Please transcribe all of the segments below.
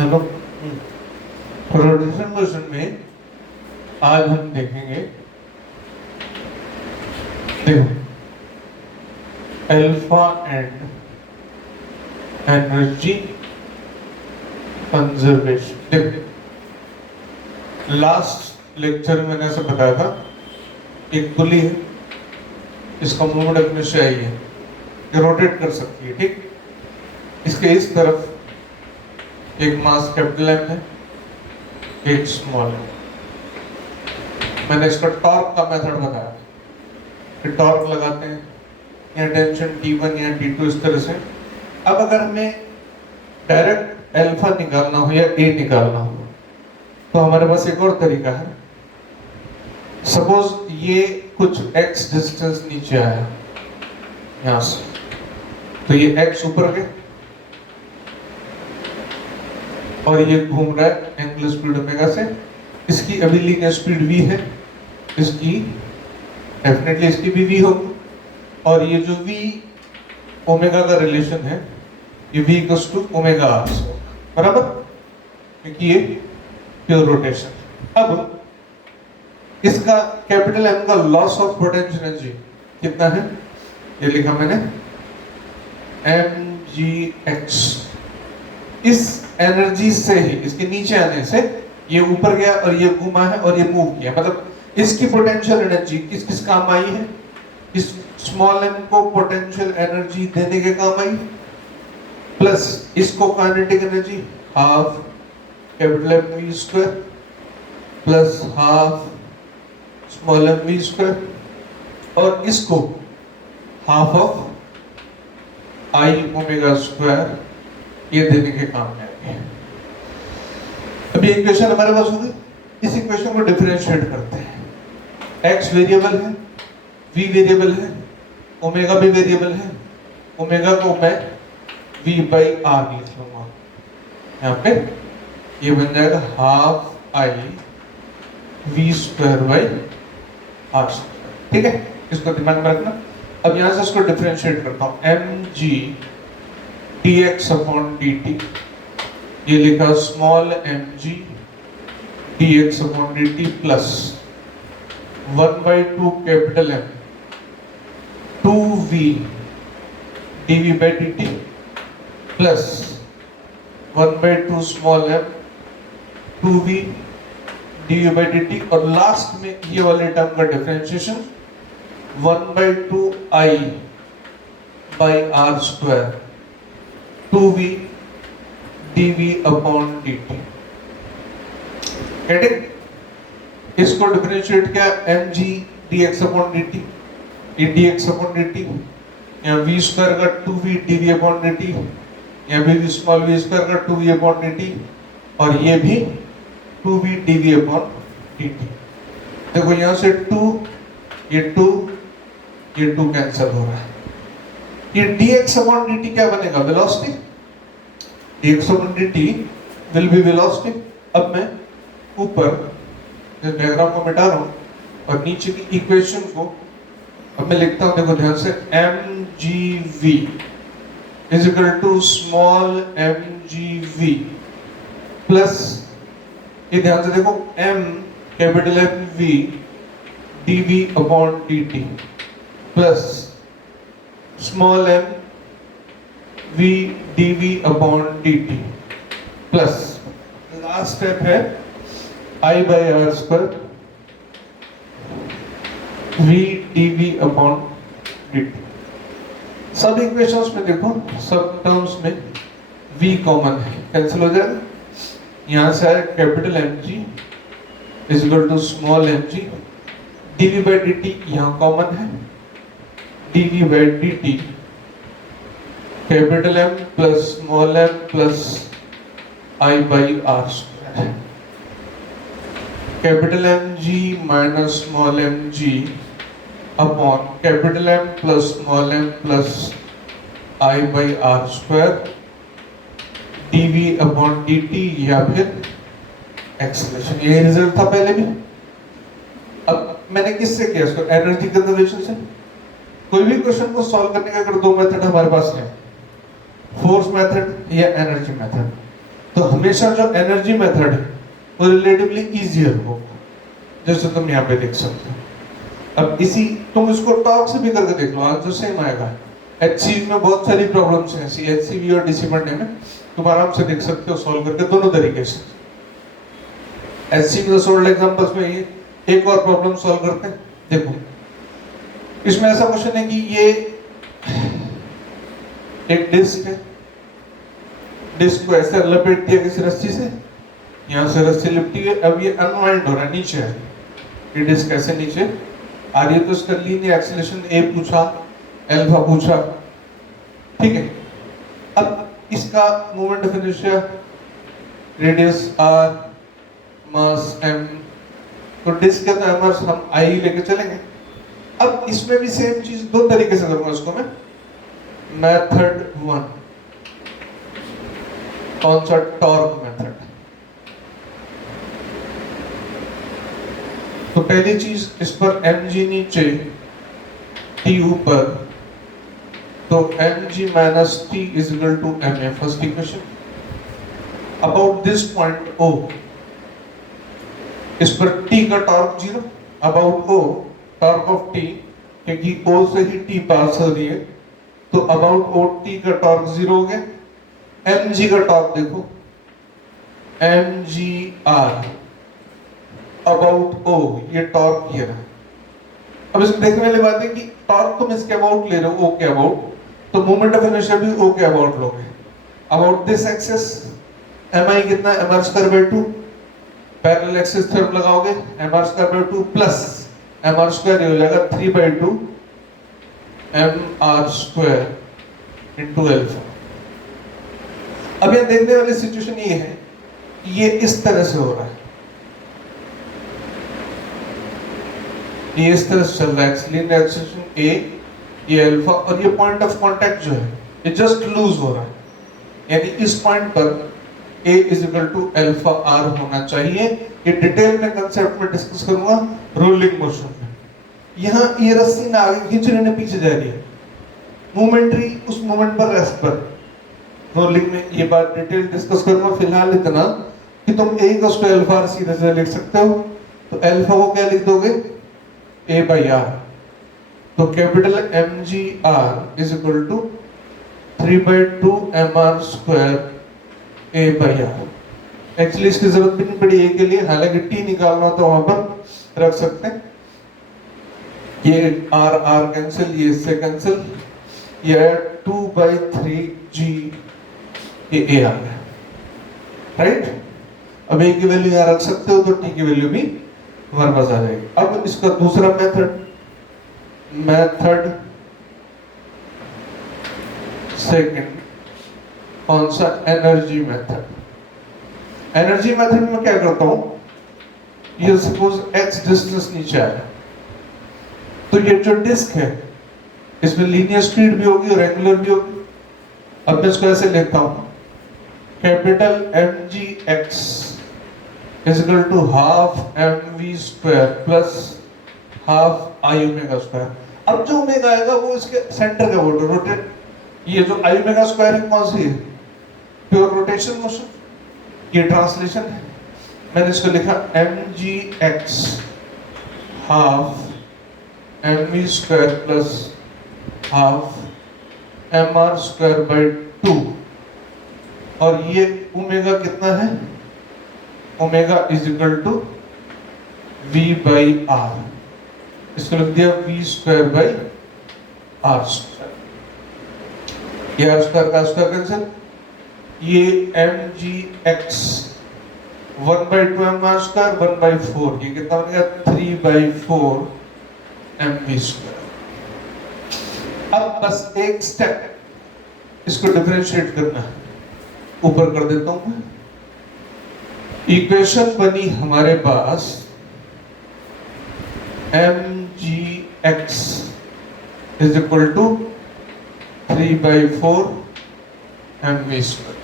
Hello. Rotation motion में आज हम देखेंगे, देखो, अल्फा एंड एनर्जी कंजर्वेशन। देखो, लास्ट लेक्चर में मैंने ऐसा बताया था, एक पुली है, इसका मूवमेंट अपने से आई है, ये रोटेट कर सकती है, ठीक। इसके इस तरफ एक मास कैपिटल एम है, एक स्मॉल है। मैंने इसका टॉर्क का मेथड बताया कि टॉर्क लगाते हैं या टेंशन T1 या T2 इस तरह से। अब अगर हमें डायरेक्ट अल्फा निकालना हो या ए निकालना हो तो हमारे पास एक और तरीका है। सपोज ये कुछ x डिस्टेंस नीचे आया यहां से, तो ये x ऊपर गए और ये घूम रहा है एंगुलर स्पीड ओमेगा से। इसकी अभी लीनियर स्पीड v है, इसकी डेफिनेटली इसकी भी v होगी, और ये जो v ओमेगा का रिलेशन है ये v equals to omega r से, बराबर, क्योंकि ये प्योर रोटेशन। अब इसका कैपिटल M का लॉस ऑफ पोटेंशियल एनर्जी कितना है, ये लिखा मैंने mgx। इस एनर्जी से ही, इसके नीचे आने से ये ऊपर गया और ये घुमा है और ये मूव किया, मतलब इसकी पोटेंशियल एनर्जी किस किस काम आई है, इस स्मॉल m को पोटेंशियल एनर्जी देने के काम आई, प्लस इसको kinetic energy half capital M v square plus half small m v square, और इसको half of I omega square ये देने के काम में आएंगे। अभी इक्वेशन हमारे पास होगी, इस इक्वेशन को डिफरेंशिएट करते हैं। x वेरिएबल है, v वेरिएबल है, ओमेगा भी वेरिएबल है। ओमेगा को मैं v बाई r लिख लूंगा, यहाँ पे ये बन जाएगा half I v square by r square, ठीक है, इसको दिमाग में रखना। अब यहाँ से इसको डिफरेंशिएट करता हूँ, mg dx अपॉन dt, ये लिखा small mg dx upon dt plus 1/2 capital M 2v dv by dt plus 1/2 small m 2v dv by dt, और लास्ट में ये वाले टर्म का differentiation 1/2 I by r square 2v dv upon dt, इसको differentiate किया mg dx upon dt, ये dx upon dt, यहाँ v square का 2v dv अपॉन dt, यहाँ भी स्मॉल v स्क्वायर का 2v अपॉन dt, और ये भी 2v dv अपॉन dt। देखो यहाँ से 2 ये 2 कैंसिल हो रहा है, ये dx अपॉन dt क्या बनेगा, velocity. dx upon dt will be velocity. अब मैं ऊपर इस डायग्राम को मिटा रहा हूँ और नीचे की इक्वेशन को अब मैं लिखता हूँ, देखो ध्यान से, mgv is equal to small mgv plus, ये ध्यान से देखो, m capital M v dv upon dt plus small m v dv upon dt plus last step है I by r square v dv upon dt। सब equations में देखो, सब terms में v कॉमन है, कैंसिल हो जाएगा। यहाँ से आया capital mg is equal to small mg dv by dt, यहाँ कॉमन है, dv by dt capital M plus small m plus I by r square, capital mg minus small mg upon capital M plus small m plus I by r square dv upon dt, या फिर acceleration. ये result था पहले भी। अब मैंने किससे किया इसको, एनर्जी कंजर्वेशन से। कोई भी क्वेश्चन को सॉल्व करने का अगर दो मेथड हमारे पास है, फोर्स मेथड या एनर्जी मेथड, तो तो हमेशा जो एनर्जी मेथड है वो रिलेटिवली इजियर होगा, जैसे तुम यहाँ पे देख सकते हो। अब इसी तुम इसको टॉर्क से भी करके देख लो, आंसर सेम आएगा। HCV में बहुत सारी प्रॉब्लम्स हैं ऐसी, HCV और DC बनने में तुम आराम से देख सकते हो सॉल्व करके दोनों तरीके से। HCV का सोल्ड एग्जांपल्स में ये एक और प्रॉब्लम सॉल्व करते हैं। देखो इसमें ऐसा क्वेश्चन है कि ये एक डिस्क है, डिस्क को ऐसे लपेट दिया किसी रस्सी से, यहाँ से रस्सी लिपटी है, अब ये अनवाइंड हो रहा है, नीचे है ये डिस्क, ऐसे नीचे आ रही है। तो इसका लीनियर एक्सेलरेशन a पूछा, अल्फा पूछा, ठीक है। अब इसका moment of inertia, radius r, mass m, तो डिस्क का तो एमआर हम i लेके चलेंगे। अब इसमें भी सेम चीज दो तरीके से करूंगा इसको मैं। मेथड 1 कौन सा? Torque method. तो पहली चीज, इस पर mg नीचे t ऊपर, तो mg minus t is equal to ma, first equation. About this point O, इस पर t का torque 0, about O torque of t, क्योंकि O से ही t पास हो रही है, तो अबाउट O t का टॉर्क 0 हो गया। mg का टॉर्क देखो, mgr अबाउट O, ये टॉर्क ये रहा। अब इसमें देखने वाली बात है कि टॉर्क तुम इसके अबाउट ले रहे हो, O के अबाउट, तो मोमेंट ऑफ इनर्शिया भी O के अबाउट लोगे। अबाउट दिस एक्सिस mi कितना? mr square by 2, parallel axis theorem लगाओगे, mr square by 2 plus mr square, ये हो जाएगा 3 by 2 mr square into alpha. अब यहां देखने वाली सिचुएशन ये है कि ये इस तरह से हो रहा है, ये इस तरह से चल रहा है, लीनियर एक्सेलरेशन a, ये अल्फा, और ये पॉइंट ऑफ कांटेक्ट जो है ये जस्ट लूज हो रहा है, यानी इस पॉइंट पर a is equal to alpha r होना चाहिए। ये डिटेल में कंसेप्ट में डिस्कस करूंगा रोलिंग मोशन में। यहाँ ये रस्सी ना आगे खींच रही है, पीछे जा रही है, मोमेंट्री उस मोमेंट पर रेस्ट पर, रोलिंग में ये बात डिटेल डिस्कस करूंगा। फिलहाल इतना कि तुम a को अल्फा r सीधे से लिख सकते हो, तो अल्फा को क्या लिख दोगे? a by r, तो capital mgr is equal to 3 by 2 mr square a by r। Actually इसकी जरूरत भी नहीं पड़ी a के लिए, हालांकि t निकालना तो वहां पर रख सकते हैं। ये r r कैंसिल, ये इससे कैंसिल, ये 2 by 3g, ये a आ गया, राइट। अब a की वैल्यू यहाँ रख सकते हो, तो t की वैल्यू भी हमारे पास आ जाएगी। अब इसका दूसरा मेथड, मेथड सेकंड, कौन सा? Energy method. एनर्जी मेथड में क्या करता हूं, ये सपोज x डिस्टेंस नीचे आया, तो ये जो डिस्क है इसमें लीनियर स्पीड भी होगी और एंगुलर भी होगी। अब मैं इसको ऐसे लिखता हूं, capital mgx is equal to half mv square plus half I omega square. अब जो ओमेगा आएगा वो इसके सेंटर का वोट रोटेट, ये जो I ओमेगा स्क्वायर है कौन सी है? प्योर रोटेशन मोशन, ये ट्रांसलेशन है। मैंने इसको लिखा mgx half mv square plus half mr square by 2, और ये ओमेगा कितना है? Omega is equal to v by r, इसको लिख दिया v square by r square, ये r स्क्वायर का स्क्वायर कैंसिल, ये mgx 1 by 2 mr square 1 by 4, ये कितना बनेगा? 3 बाई 4 mv स्क्वायर। अब बस एक स्टेप इसको डिफरेंशिएट करना है, ऊपर कर देता हूं मैं। इक्वेशन बनी हमारे पास mgx is equal to 3 by 4 mv square,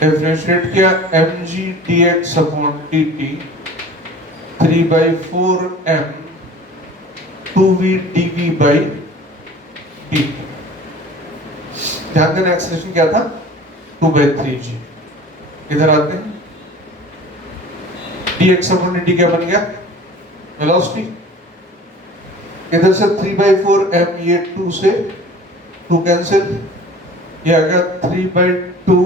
differentiate किया mg dx upon dt 3 by 4 m 2v dv by dt। ध्यान देना एक्सप्रेशन क्या था? 2 बाई 3g। इधर आते हैं, dx अपॉन dt क्या बन गया, वेलोसिटी। इधर से 3/4 m, ये 2 से 2 कैंसिल, ये आ गया 3/2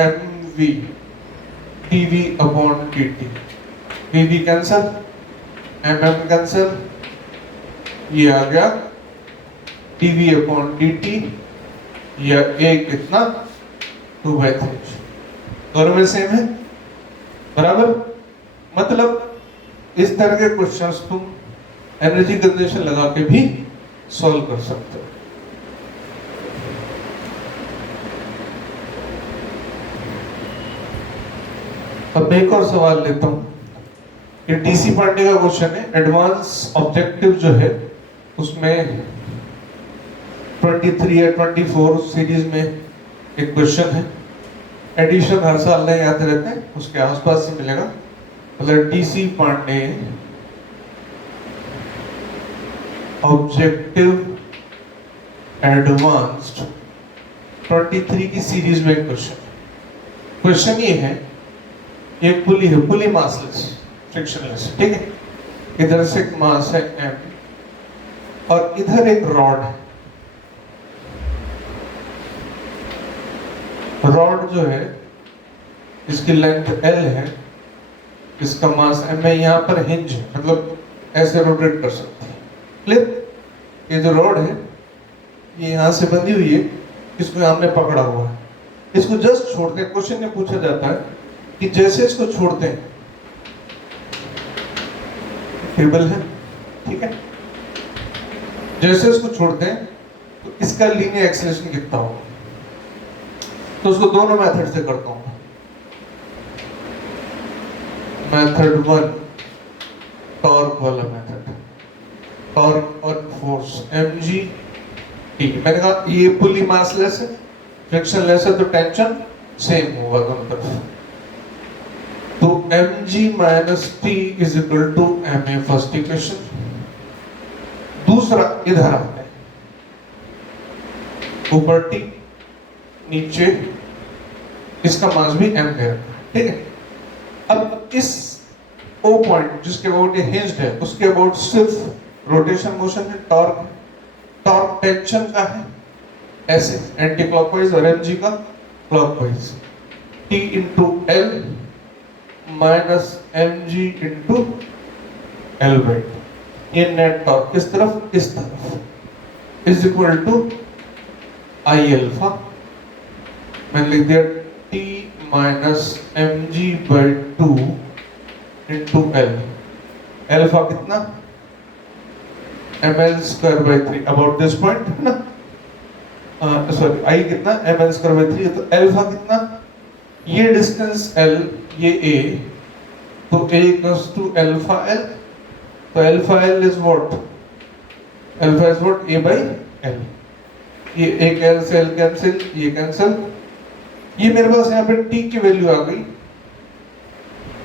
mv dv upon dt, dv cancel, mm cancel, ये आ गया dv अपॉन dt, या a कितना 2/3, दोनों में सेम है, बराबर। मतलब इस तरह के क्वेश्चंस तुम एनर्जी कंजर्वेशन लगा के भी सॉल्व कर सकते हो। अब मैं एक और सवाल लेता हूं, ये डीसी पांडे का क्वेश्चन है, एडवांस ऑब्जेक्टिव जो है उसमें 23 या 24 सीरीज में एक क्वेश्चन है, एडिशन हर साल नहीं आते रहते हैं, उसके आसपास ही मिलेगा। मतलब डीसी पांडे ऑब्जेक्टिव एडवांस्ड 23 की सीरीज में क्वेश्चन ये है, एक पुली है, पुली मासलेस फ्रिक्शनलेस, ठीक है। इधर से एक मास है m और इधर एक रॉड है, रॉड जो है इसकी लेंथ l है, इसका मास m है, यहाँ पर हिंज है, मतलब ऐसे रोटेट कर सकते हैं, क्लियर। ये जो रॉड है ये यहाँ से बंधी हुई है, इसको हमने पकड़ा हुआ है, इसको जस्ट छोड़ते हैं। क्वेश्चन में पूछा जाता है कि जैसे इसको छोड़ते हैं, टेबल है, ठीक है, जैसे इसको छोड़ते हैं तो इसका लीनियर एक्सेलरेशन कितना होगा, तो उसको दोनों मेथड से करता हूं। मेथड 1 टॉर्क वाला मेथड, टॉर्क और फोर्स mg t। मैंने कहा ये पुली मासलेस है, फ्रिक्शनलेस है, तो टेंशन सेम होगा दोनों तरफ, तो mg minus t is equal to ma, first equation. दूसरा इधर आते हैं, ऊपर t नीचे, इसका मास भी m दे रखा है, ठीक है। अब इस O पॉइंट जिसके अबाउट ये हिंज्ड है, उसके अबाउट सिर्फ रोटेशन मोशन है, टॉर्क, टॉर्क टेंशन का है ऐसे एंटी क्लॉकवाइज, और mg का clockwise, t into l minus mg into l by, ये नेट टॉर्क किस तरफ, इस तरफ, is equal to I alpha, मैंने लिख दिया t minus mg by 2 into l, alpha कितना ml square by 3, about this point है ना, सॉरी I कितना ml स्क्वायर बाई 3, तो अल्फा कितना, ये डिस्टेंस l, ये a, तो a equals to alpha l, तो alpha l is what, alpha is what a by l, ये एक l से l कैंसिल, ये कैंसिल, ये मेरे पास यहाँ पे t की वैल्यू आ गई,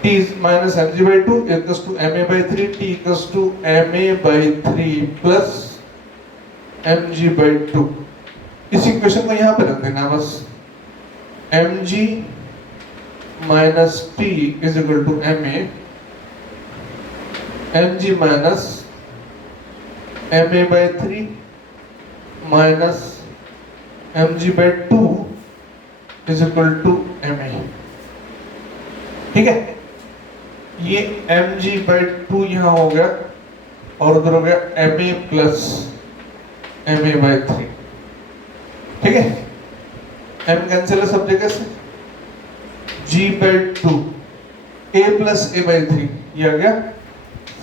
t minus mg by 2 equals to ma by 3, t equals to ma by 3 plus mg by 2। इस इक्वेशन को यहाँ पे रख देना बस, mg minus t is equal to ma, mg minus ma by 3 minus mg by 2 is equal to ma, ठीक है। ये mg बाई 2 यहाँ हो गया, और उधर हो गया ma प्लस ma बाई 3, ठीक है। m कैंसिल है सब जगह से, g by 2 a plus a by 3, ये आ गया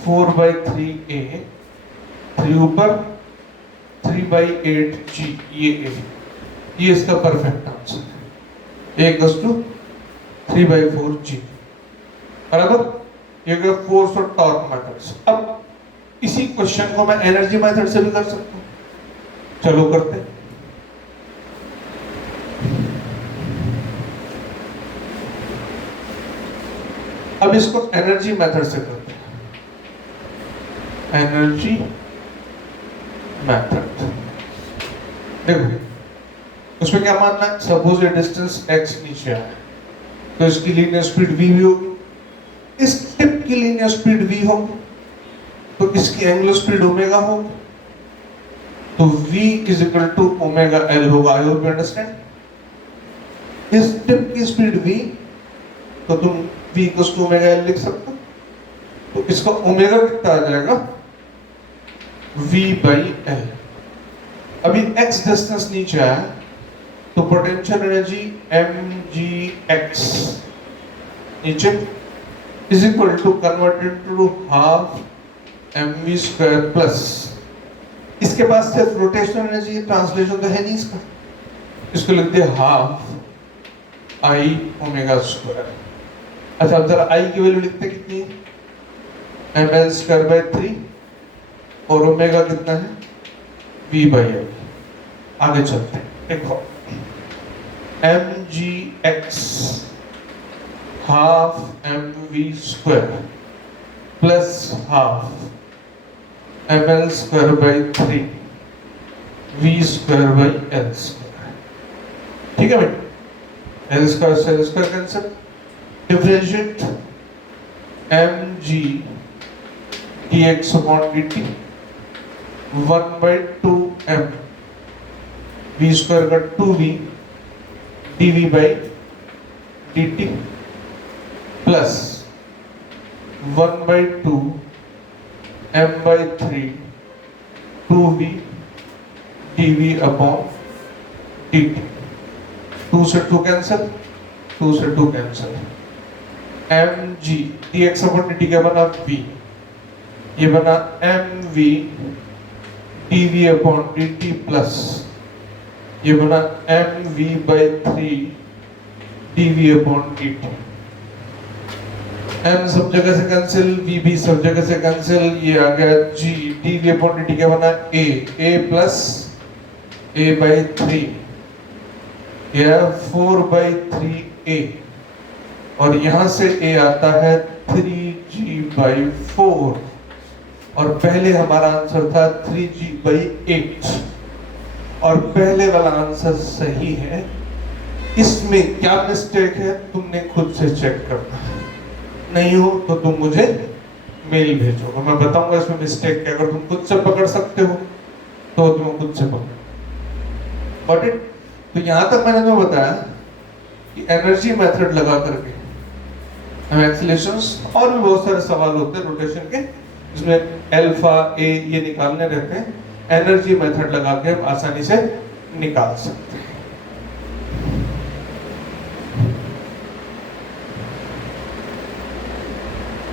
4 बाई 3 a, 3 ऊपर 3 बाई 8 g, ये a, ये इसका परफेक्ट आंसर है, a equals to 3 by 4 g, बराबर। ये गया फोर्स और टॉर्क मेथड्स। अब इसी क्वेश्चन को मैं एनर्जी मेथड से भी कर सकता हूं, चलो करते हैं। अब इसको एनर्जी मेथड से करते हैं, एनर्जी मेथड। देखो उसमें क्या मानना है, सपोज ये डिस्टेंस x नीचे है, तो इसकी लीनियर स्पीड v भी होगी। इस टिप की लीनियर स्पीड v होगी तो इसकी एंगुलर स्पीड ओमेगा होगी, तो v is equal to omega l होगा। I hope you understand. इस टिप की स्पीड v, तो तुम v equal to omega l लिख सकते हो। तो इसका ओमेगा कितना आ जाएगा, v बाई l। अभी x डिस्टेंस नीचे आया तो पोटेंशियल एनर्जी mgx नीचे is equal to converted to half mv square plus, इसके पास सिर्फ रोटेशनल एनर्जी, ट्रांसलेशन तो है नहीं इसका, इसको लिखते हैं हाफ आई ओमेगा स्क्वायर। अच्छा अब जरा आई की वैल्यू लिखते कितनी है, ml स्क्वायर बाय 3 और ओमेगा कितना है, v बाई l। आगे चलते हैं, देखो mgx half mv square plus half ml square by 3 v square by l square. ठीक है भाई, l स्क्वायर से l square cancel, differentiate mg dx upon dt 1/2m v square का 2v dv by dt plus 1/2 m by 3 2v dv upon dt। 2 से 2 cancel, 2 से 2 cancel, mg dx upon dt क्या बना, v, ये बना mv dv upon dt plus ये बना mv by 3 dv upon dt। m सब जगह से कैंसिल, v भी सब जगह से कैंसिल, ये आ गया g dv upon dt क्या बना, a प्लस a by 3, यह 4 by 3a और यहां से a आता है 3g by 4 और पहले हमारा आंसर था 3g by 8 और पहले वाला आंसर सही है। इसमें क्या मिस्टेक है तुमने खुद से चेक करना है, नहीं हो तो तुम मुझे मेल भेजो, मैं बताऊंगा इसमें मिस्टेक क्या। अगर तुम खुद से पकड़ सकते हो तो तुम खुद से पकड़ो। Got it. तो यहां तक मैंने तुम्हें बताया कि एनर्जी मेथड लगा करके हम एक्सीलरेशंस और भी बहुत सारे सवाल होते हैं रोटेशन के, जिसमें अल्फा ए ये निकालने रहते हैं, एनर्जी मेथड लगा के हम आसानी से निकाल सकते हैं।